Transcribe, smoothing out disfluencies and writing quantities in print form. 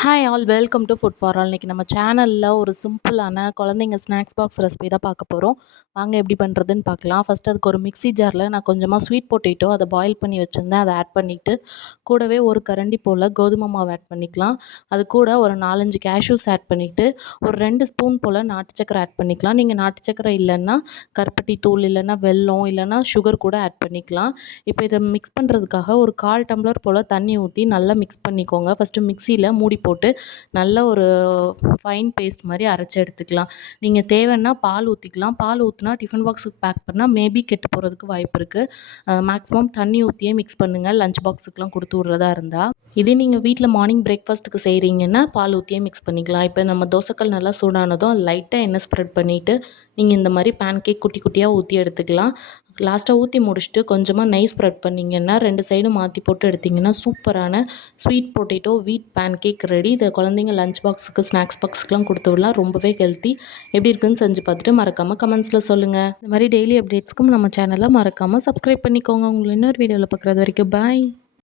Hi all welcome to food for all. இன்றைக்கி நம்ம சேனலில் ஒரு சிம்பிளான குழந்தைங்க ஸ்நாக்ஸ் பாக்ஸ் ரெசிபி தான் பார்க்க போகிறோம். வாங்க எப்படி பண்ணுறதுன்னு பார்க்கலாம். ஃபஸ்ட்டு அதுக்கு ஒரு மிக்ஸி ஜாரில் நான் கொஞ்சமாக ஸ்வீட் பொட்டேட்டோ அதை பாயில் பண்ணி வச்சுருந்தேன். அதை ஆட் பண்ணிவிட்டு கூடவே ஒரு கரண்டி போல் கோதுமை மாவு ஆட் பண்ணிக்கலாம். அது கூட ஒரு 4-5 கேஷ்யூஸ் ஆட் பண்ணிவிட்டு ஒரு 2 ஸ்பூன் போல் நாட்டு சக்கரை ஆட் பண்ணிக்கலாம். நீங்கள் நாட்டு சக்கரை இல்லைன்னா கருப்பட்டி தூள் இல்லைன்னா வெல்லம் இல்லைன்னா சுகர் கூட ஆட் பண்ணிக்கலாம். இப்போ இதை மிக்ஸ் பண்ணுறதுக்காக ஒரு 1/4 டம்ளர் போல் தண்ணி ஊற்றி நல்லா மிக்ஸ் பண்ணிக்கோங்க. ஃபஸ்ட்டு மிக்ஸியில் மூடி போட்டு நல்ல ஒரு ஃபைன் பேஸ்ட் மாதிரி அரைச்சி எடுத்துக்கலாம். நீங்கள் தேவைன்னா பால் ஊற்றிக்கலாம். பால் ஊற்றினா டிஃபன் பாக்ஸுக்கு பேக் பண்ணால் மேபி கெட்டு போகிறதுக்கு வாய்ப்பு இருக்குது. மேக்ஸிமம் தண்ணி ஊற்றியே மிக்ஸ் பண்ணுங்கள் லஞ்ச் பாக்ஸுக்கெலாம் கொடுத்து விட்றதா இருந்தால். இதே நீங்கள் வீட்டில் மார்னிங் பிரேக்ஃபாஸ்ட்டுக்கு செய்கிறீங்கன்னா பால் ஊற்றியே மிக்ஸ் பண்ணிக்கலாம். இப்போ நம்ம தோசைக்கல் நல்லா சூடானதும் லைட்டாக எண்ணெய் ஸ்ப்ரெட் பண்ணிவிட்டு நீங்கள் இந்த மாதிரி பேன் கேக் குட்டி குட்டியாக ஊற்றி எடுத்துக்கலாம். லாஸ்ட்டாக ஊற்றி முடிச்சுட்டு கொஞ்சமாக நெய் ஸ்ப்ரெட் பண்ணிங்கன்னா 2 சைடும் மாற்றி போட்டு எடுத்திங்கன்னா சூப்பரான ஸ்வீட் பொட்டேட்டோ வீட் பேன் கேக் ரெடி. இதை குழந்தைங்க லஞ்ச் பாக்ஸுக்கு ஸ்நாக்ஸ் பாக்ஸுக்கெலாம் கொடுத்து விடலாம். ரொம்பவே ஹெல்த்தி. எப்படி இருக்குன்னு செஞ்சு பார்த்துட்டு மறக்காமல் கமெண்ட்ஸில் சொல்லுங்கள். இந்த மாதிரி டெய்லி அப்டேட்ஸ்க்கும் நம்ம சேனலை மறக்காமல் சப்ஸ்கிரைப் பண்ணிக்கோங்க. உங்களை இன்னொரு வீடியோவில் பார்க்குறது வரைக்கும் பாய்.